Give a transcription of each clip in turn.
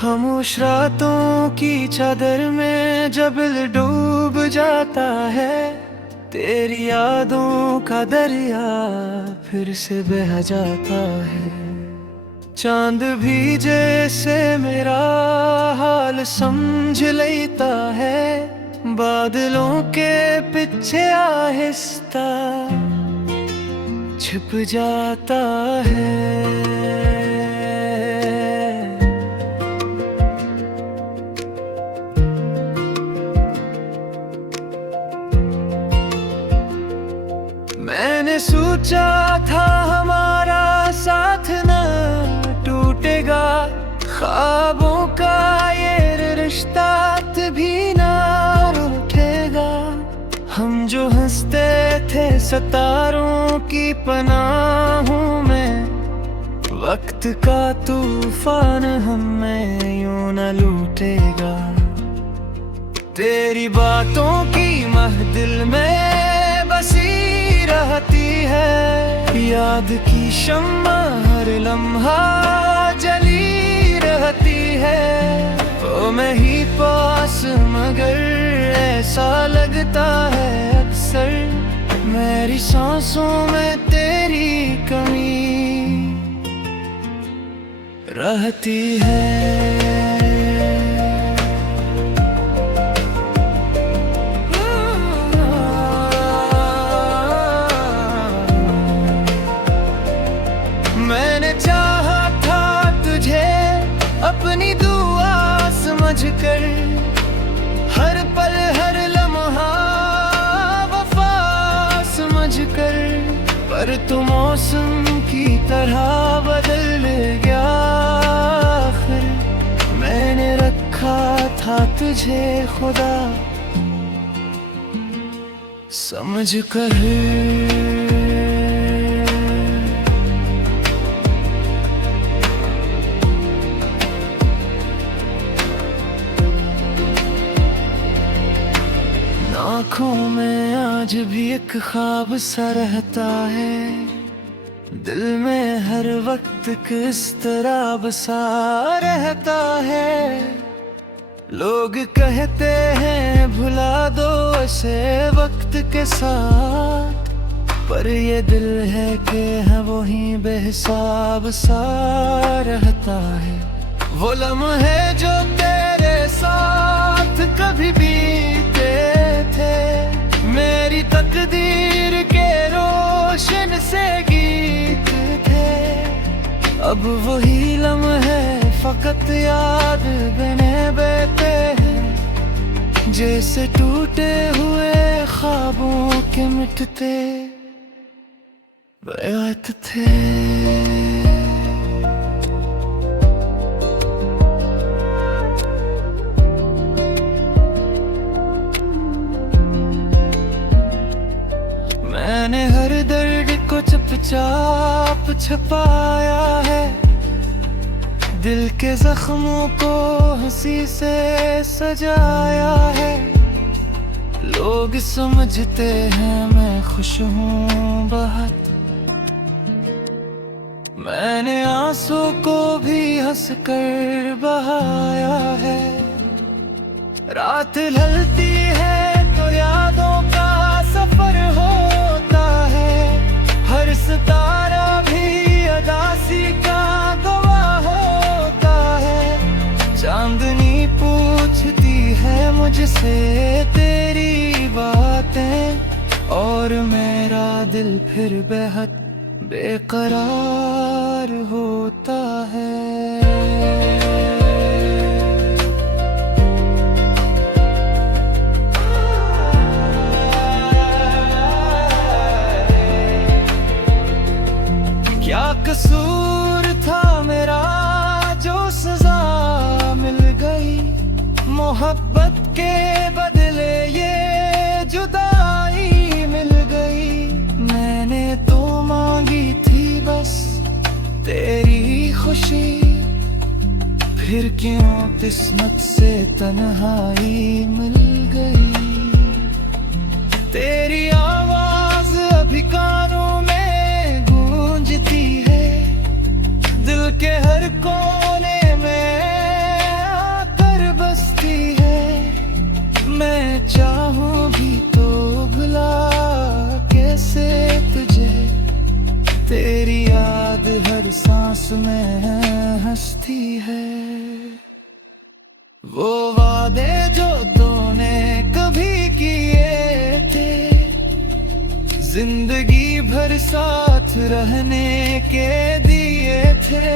खामोश रातों की चादर में जब दिल डूब जाता है, तेरी यादों का दरिया फिर से बह जाता है। चांद भी जैसे मेरा हाल समझ लेता है, बादलों के पीछे आहिस्ता छिप जाता है। मैंने सोचा था हमारा साथ न टूटेगा, ख्वाबों का ये रिश्ता भी ना रूठेगा। हम जो हंसते थे सितारों की पनाहों में, वक्त का तूफान हमें यूं न लूटेगा। तेरी बातों की महदिल में बसी रहती है, याद की शम्मा हर लम्हा जली रहती है। तो मैं ही पास मगर ऐसा लगता है अक्सर, मेरी सांसों में तेरी कमी रहती है। मैंने चाहा था तुझे अपनी दुआ समझकर, हर पल हर लम्हा वफा समझकर, पर तू मौसम की तरह बदल गया। फिर मैंने रखा था तुझे खुदा समझ कर। आँखों में आज भी एक ख्वाब सा रहता है, दिल में हर वक्त किस तरह बसा रहता है। लोग कहते हैं भुला दो ऐसे वक्त के साथ, पर ये दिल है कि है वही बेहिसाब सा रहता है। वो लम्हे जो तेरे साथ कभी बीते थे, मेरी तकदीर के रोशन से गीत थे। अब वही लम्हे फकत याद बने बैठे हैं, जैसे टूटे हुए ख्वाबों के मिटते बैत थे। मैंने हर दर्द को चुपचाप छुपाया है, दिल के जख्मों को हंसी से सजाया है। लोग समझते हैं मैं खुश हूँ बहुत, मैंने आंसू को भी हंसकर बहाया है। रात ढलती है तो यादों का सफर होता है, हर सितारा भी अदासी का गवाह होता है। चांदनी पूछती है मुझसे तेरी बातें, और मेरा दिल फिर बेहद बेकरार होता है। क्या कसूर था मेरा जो सजा मिल गई, मोहब्बत के बदले ये जुदाई मिल गई। मैंने तो मांगी थी बस तेरी खुशी, फिर क्यों किस्मत से तन्हाई मिल गई। तेरी आवाज अभी कानों में गूंजती है, दिल के हर कोने में तेरी याद हर सांस में हंसती है। वो वादे जो तूने कभी किए थे, जिंदगी भर साथ रहने के दिए थे,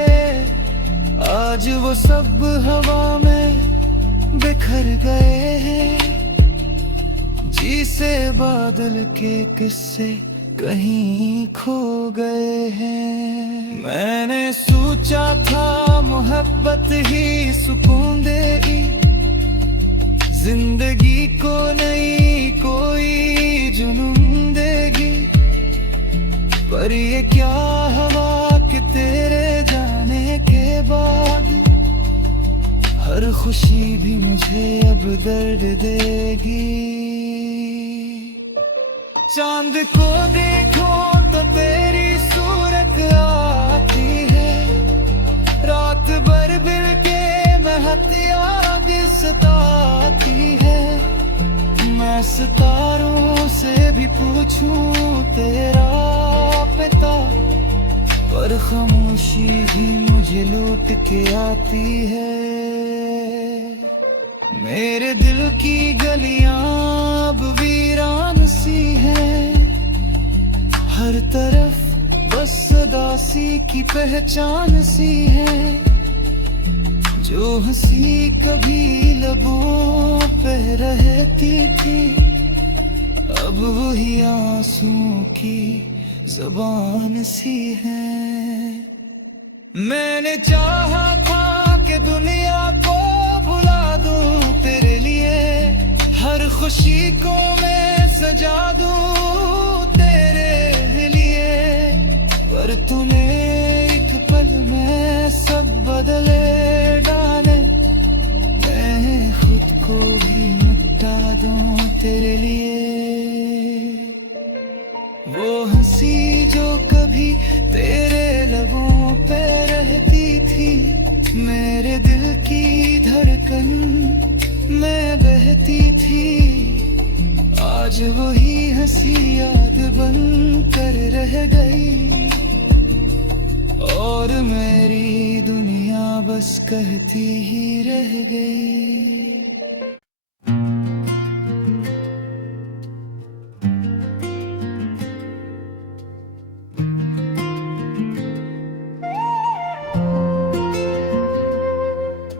आज वो सब हवा में बिखर गए हैं। जी से बादल के किस्से कहीं खो गए हैं। मैंने सोचा था मोहब्बत ही सुकून देगी, जिंदगी को नई कोई जुनून देगी, पर ये क्या हवा कि तेरे जाने के बाद हर खुशी भी मुझे अब दर्द देगी। चांद को देखो तो तेरी सूरत आती है, रात भर बिल के महती आग सताती है। मैं सितारों से भी पूछूं तेरा पता, पर खामोशी भी मुझे लूट के आती है। मेरे दिल की गलियां अब वीरान सी हैं, हर तरफ बस उदासी की पहचान सी है। जो हंसी कभी लबों पे रहती थी, अब वही आंसुओं की ज़बान सी है। मैंने चाहा था कि दुनिया को भुला दूं तेरे लिए, हर खुशी को मैं सजा दूं तेरे लिए, पर तूने एक पल में सब बदले डाले। मैं खुद को भी मिटा दूं तेरे लिए। वो हंसी जो कभी तेरे लबों पे रहती थी, मेरे दिल की धड़कन में बहती थी, आज वही हंसी याद बन कर रह गई, और मेरी दुनिया बस कहती ही रह गई।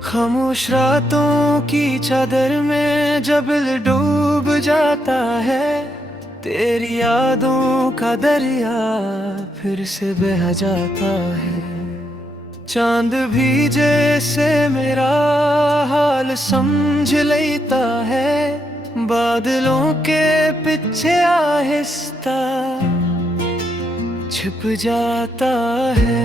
खामोश रातों की चादर में जब दिल डूब जाता है, तेरी यादों का दरिया फिर से बह जाता है। चांद भी जैसे मेरा हाल समझ लेता है, बादलों के पीछे आहिस्ता छिप जाता है।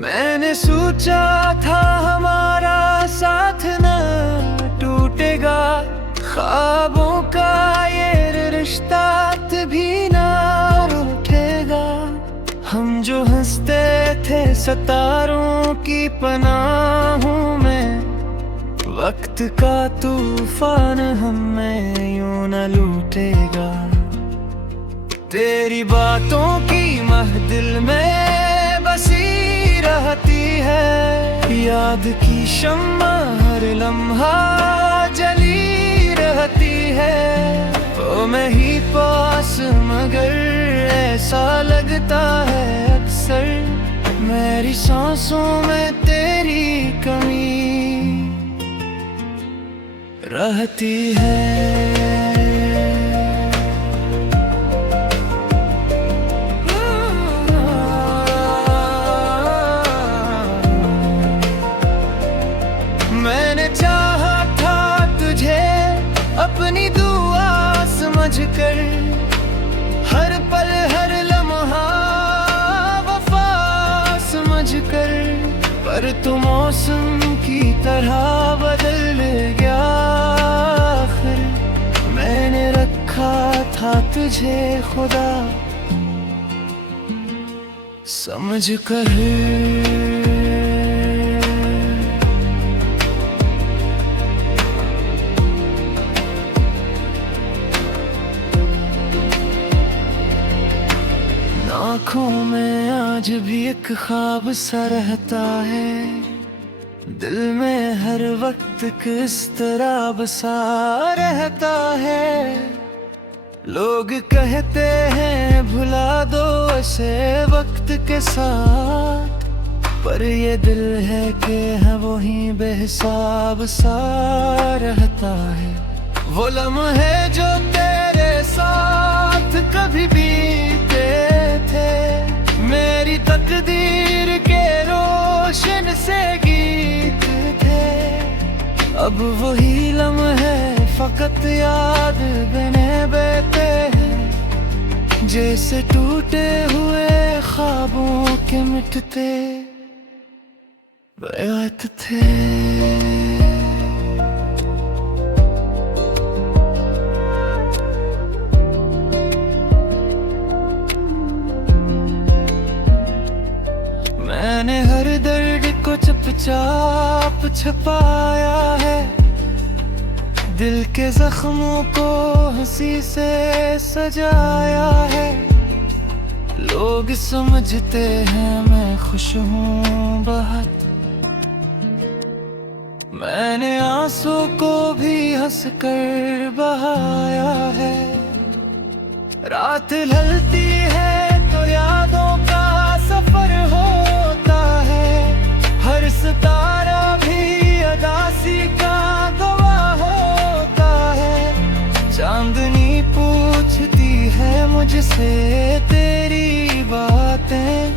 मैंने सोचा था हमारा साथ न टूटेगा, ख्वाबों का ये रिश्ता भी ना रूठेगा। हम जो हंसते थे सितारों की पनाहों में, वक्त का तूफान हमें यूं न लूटेगा। तेरी बातों की महदिल में बसी रहती है, याद की शम्मा हर लम्हा जली रहती है। ओ मैं ही पास मगर ऐसा लगता है अक्सर, मेरी सांसों में तेरी कमी रहती है। अपनी दुआ समझकर, हर पल हर लम्हा वफा समझकर, पर तू मौसम की तरह बदल गया। आखिर मैंने रखा था तुझे खुदा समझकर। आँखों में आज भी एक ख्वाब सा रहता है, दिल में हर वक्त किस तरह सा रहता है। लोग कहते हैं भुला दो ऐसे वक्त के साथ, पर ये दिल है कि है वही बेहिसाब सा रहता है। वो लम्हे जो तेरे साथ कभी बीते थे, मेरी तकदीर के रोशन से गीत थे। अब वही लम्हे फकत याद बने बैठे हैं, जैसे टूटे हुए ख्वाबों के मिटते बैत थे। मैंने हर दर्द को चुपचाप छुपाया है, दिल के जख्मों को हंसी से सजाया है। लोग समझते हैं मैं खुश हूँ बहुत, मैंने आंसू को भी हंस कर बहाया है। रात ढलती है तो यादों का सफर होता है, हर सितारा भी अदासी का गवाह होता है। चांदनी पूछती है मुझसे तेरी बातें,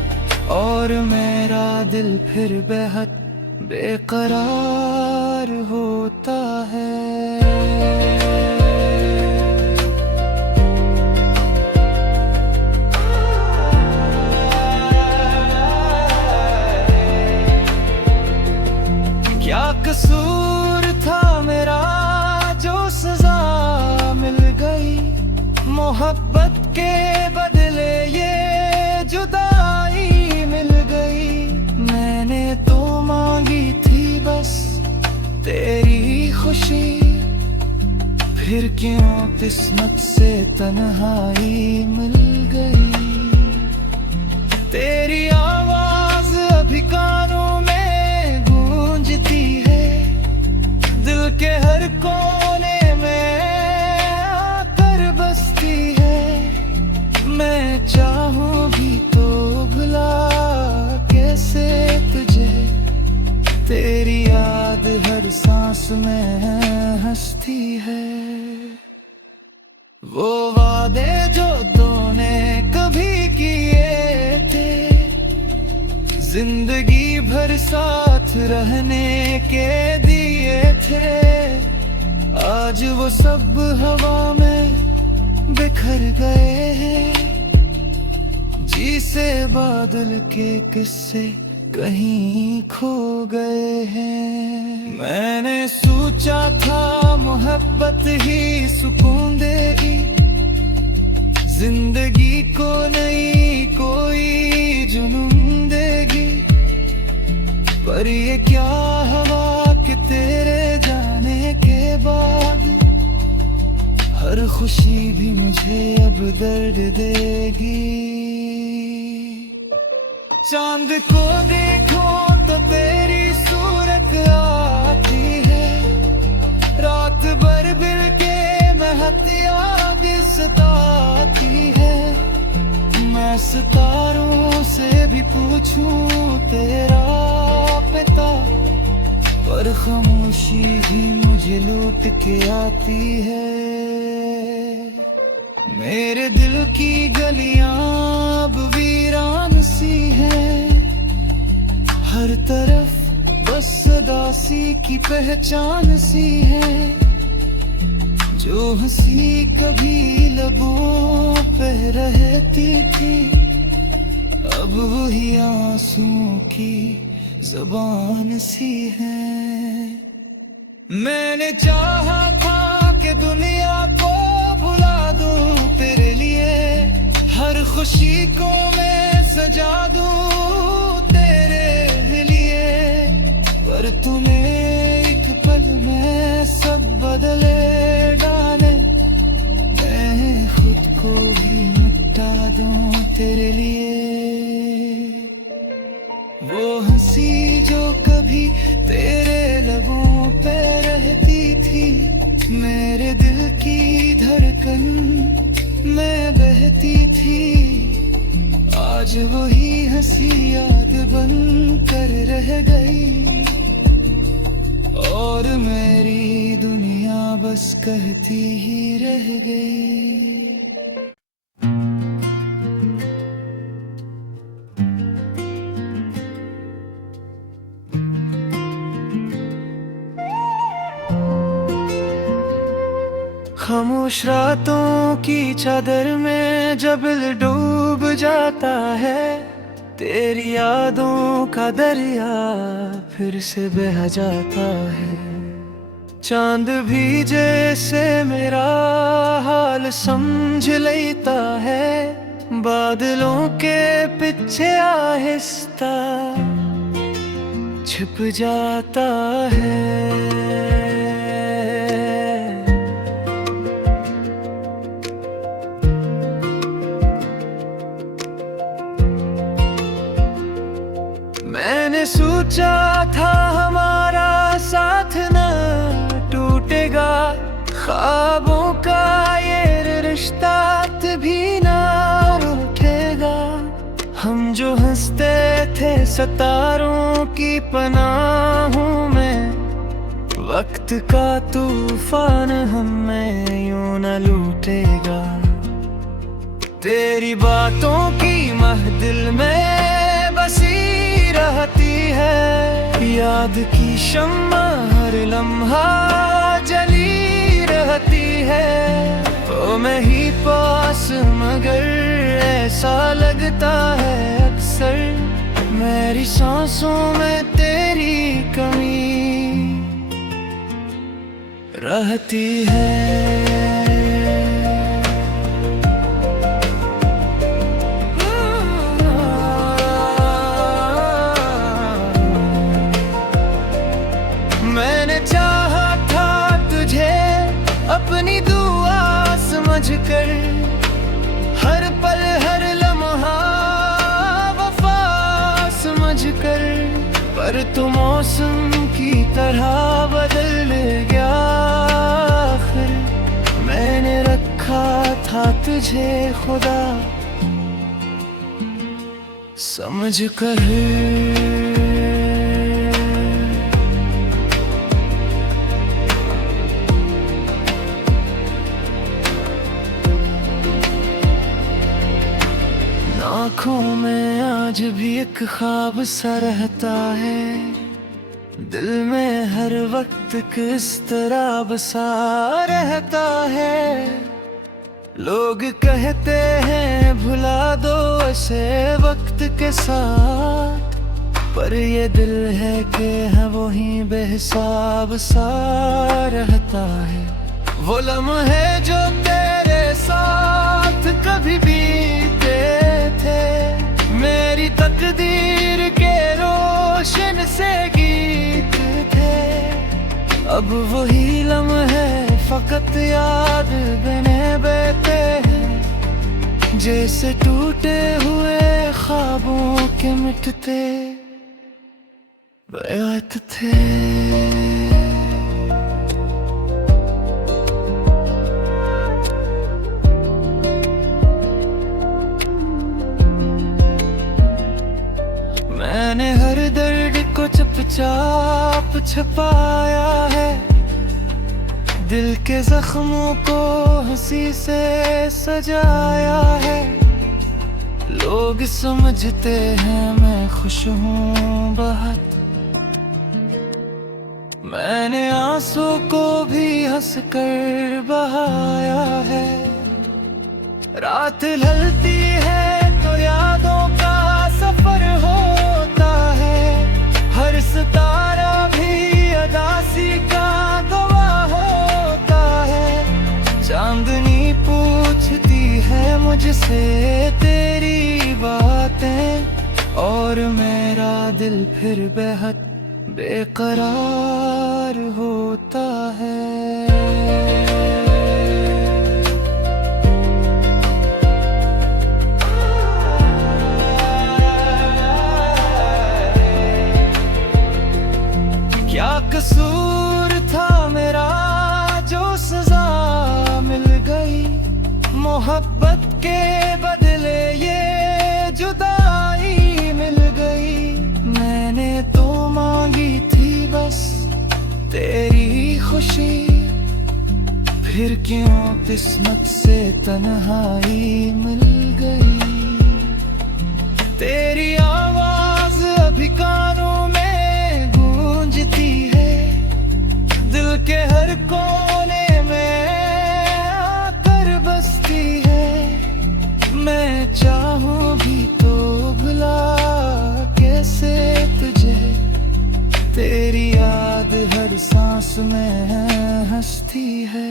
और मेरा दिल फिर बेहद बेकरार होता है। क्या कसूर था मेरा जो सजा मिल गई, मोहब्बत के बदले ये जुदाई मिल गई। मैंने तो मांगी थी बस तेरी खुशी, फिर क्यों किस्मत से तन्हाई मिल गई। तेरी आवाज अभी कानों में गूंजती है, दिल के हर कोने में आकर बसती है। मैं चाहूं भी तो भुला कैसे तुझे, तेरी याद हर सांस में हंसती है। वो वादे जो तूने कभी किए थे, जिंदगी भर साथ रहने के दिए थे, आज वो सब हवा में बिखर गए हैं। जी से बादल के किस्से कहीं खो गए हैं। मैंने सोचा था मोहब्बत ही सुकून देगी, जिंदगी को नई कोई जुनून देगी। पर ये क्या हवा कि तेरे जाने के बाद हर खुशी भी मुझे अब दर्द देगी। चांद को देखो तो तेरी सूरत आती है, रात भर बिल के महतिया भी सताती है। मैं सितारों से भी पूछूं तेरा पता, पर खामोशी ही मुझे लूट के आती है। मेरे दिल की गलियां अब वीरान सी हैं, हर तरफ बस उदासी की पहचान सी है। जो हंसी कभी लबों पे रहती थी, अब वही आंसुओं की ज़बान सी है। मैंने चाहा था कि दुनिया को भुला दूं तेरे लिए, हर खुशी को मैं सजा दूं तेरे लिए। पर तूने एक पल में सब बदले डाले, मैं खुद को भी मिटा दूं तेरे लिए। वो हंसी जो कभी तेरे लबों पे रहती थी, मेरे दिल की धड़कन में बहती थी, आज वही हंसी याद बन कर रह गई, और मेरी दुनिया बस कहती ही रह गई। खामोश रातों की चादर में जब दिल डूब जाता है, तेरी यादों का दरिया फिर से बह जाता है। चांद भी जैसे मेरा हाल समझ लेता है, बादलों के पीछे आहिस्ता छिप जाता है। मैंने सोचा था हमारा साथ न टूटेगा, ख्वाबों का ये रिश्ता भी ना रूठेगा। हम जो हंसते थे सितारों की पनाहों में, वक्त का तूफान हमें यूं न लूटेगा। तेरी बातों की महदिल में बसी रहती है, याद की शम्मा हर लम्हा जली रहती है। ओ मैं ही पास मगर ऐसा लगता है अक्सर, मेरी सांसों में तेरी कमी रहती है। मैंने चाहा था तुझे अपनी दुआ समझकर, हर पल हर लम्हा वफा समझकर, पर तू मौसम की तरह बदल गया आखिर। मैंने रखा था तुझे खुदा समझ कर। आँखों में आज भी एक ख्वाब सा रहता है, दिल में हर वक्त किस तरह बसा रहता है। लोग कहते हैं भुला दो ऐसे वक्त के साथ, पर ये दिल है कि है वही बेहिसाब सा रहता है। वो लम्हे जो तेरे साथ कभी बीते थे, मेरी तकदीर के रोशन से गीत थे, अब वही लम्हे फकत याद बने बहते हैं, जैसे टूटे हुए ख्वाबों के मिटते बैत थे। मैंने हर दर्द को चुपचाप छुपाया है, दिल के जख्मों को हंसी से सजाया है। लोग समझते हैं मैं खुश हूँ बहुत, मैंने आंसू को भी हंसकर बहाया है। रात ढलती है तो यादों का सफर होता है, हर सितारा भी अदासी का गवाह होता है। चांदनी पूछती है मुझसे तेरी बातें, और मेरा दिल फिर बेहद बेकरार होता है। क्यों किस्मत से तन्हाई मिल गई। तेरी आवाज अभी कानों में गूंजती है, दिल के हर कोने में आकर बसती है। मैं चाहूं भी तो भुला कैसे तुझे, तेरी याद हर सांस में हंसती है।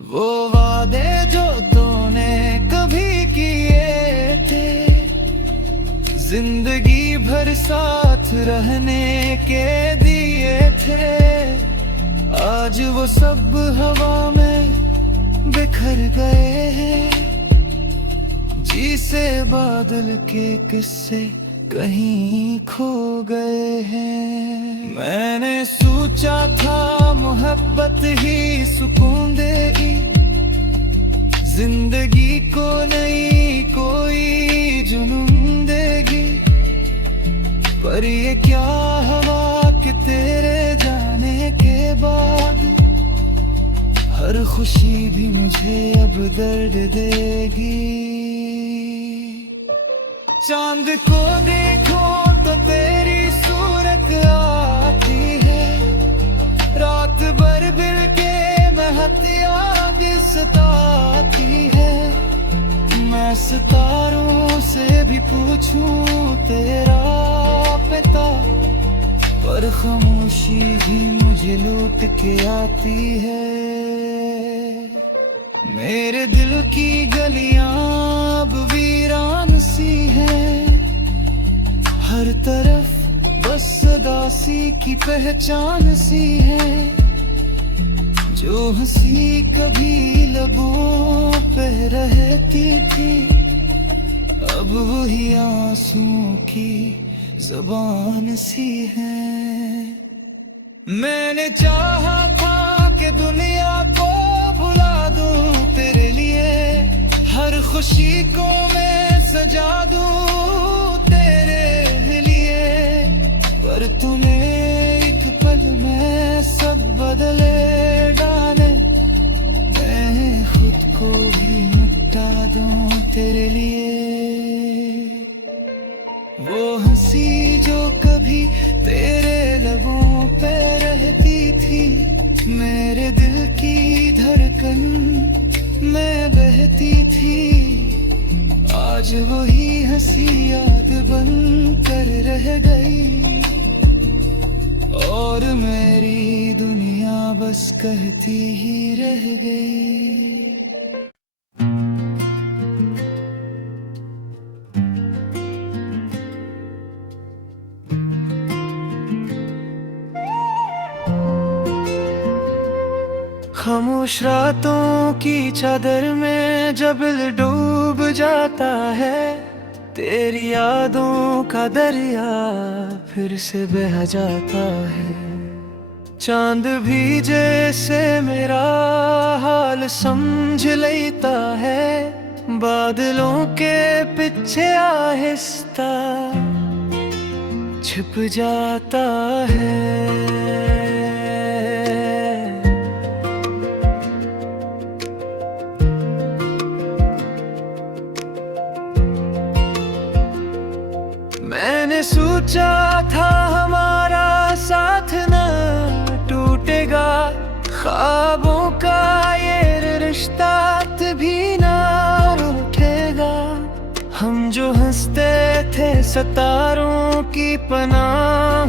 वो वादे जो तूने कभी किए थे, जिंदगी भर साथ रहने के दिए थे, आज वो सब हवा में बिखर गए हैं। जी से बादल के किस्से कहीं खो गए हैं। मैंने सोचा था मोहब्बत ही सुकून देगी, जिंदगी को नई कोई जुनून देगी। पर ये क्या हवा कि तेरे जाने के बाद हर खुशी भी मुझे अब दर्द देगी। चांद को देखो तो तेरी सूरत आती है, रात भर दिल के महतिया सताती है। मैं सितारों से भी पूछूं तेरा पता, पर खामोशी ही मुझे लूट के आती है। मेरे दिल की गलियां अब वीरान सी हैं, हर तरफ बस उदासी की पहचान सी है। जो हंसी कभी लबों पे रहती थी, अब वही आंसुओं की ज़बान सी है। मैंने चाहा था कि दुनिया को भुला दूं तेरे लिए, हर खुशी को मैं सजा दूं तेरे लिए। पर तूने एक पल में सब बदले डाले, मैं खुद को भी मिटा दूं तेरे लिए। वो हंसी जो कभी तेरे लबों पे रहती थी, मेरे दिल की धड़कन में बहती थी, आज वही हंसी याद बन कर रह गई। और मेरी दुनिया बस कहती ही रह गई। खामोश रातों की चादर में जब दिल डूब जाता है, तेरी यादों का दरिया फिर से बह जाता है। चांद भी जैसे मेरा हाल समझ लेता है, बादलों के पीछे आहिस्ता छिप जाता है। मैंने सोचा था हमारा साथ न टूटेगा, ख्वाबों का ये रिश्ता भी ना रूठेगा। हम जो हंसते थे सितारों की पनाह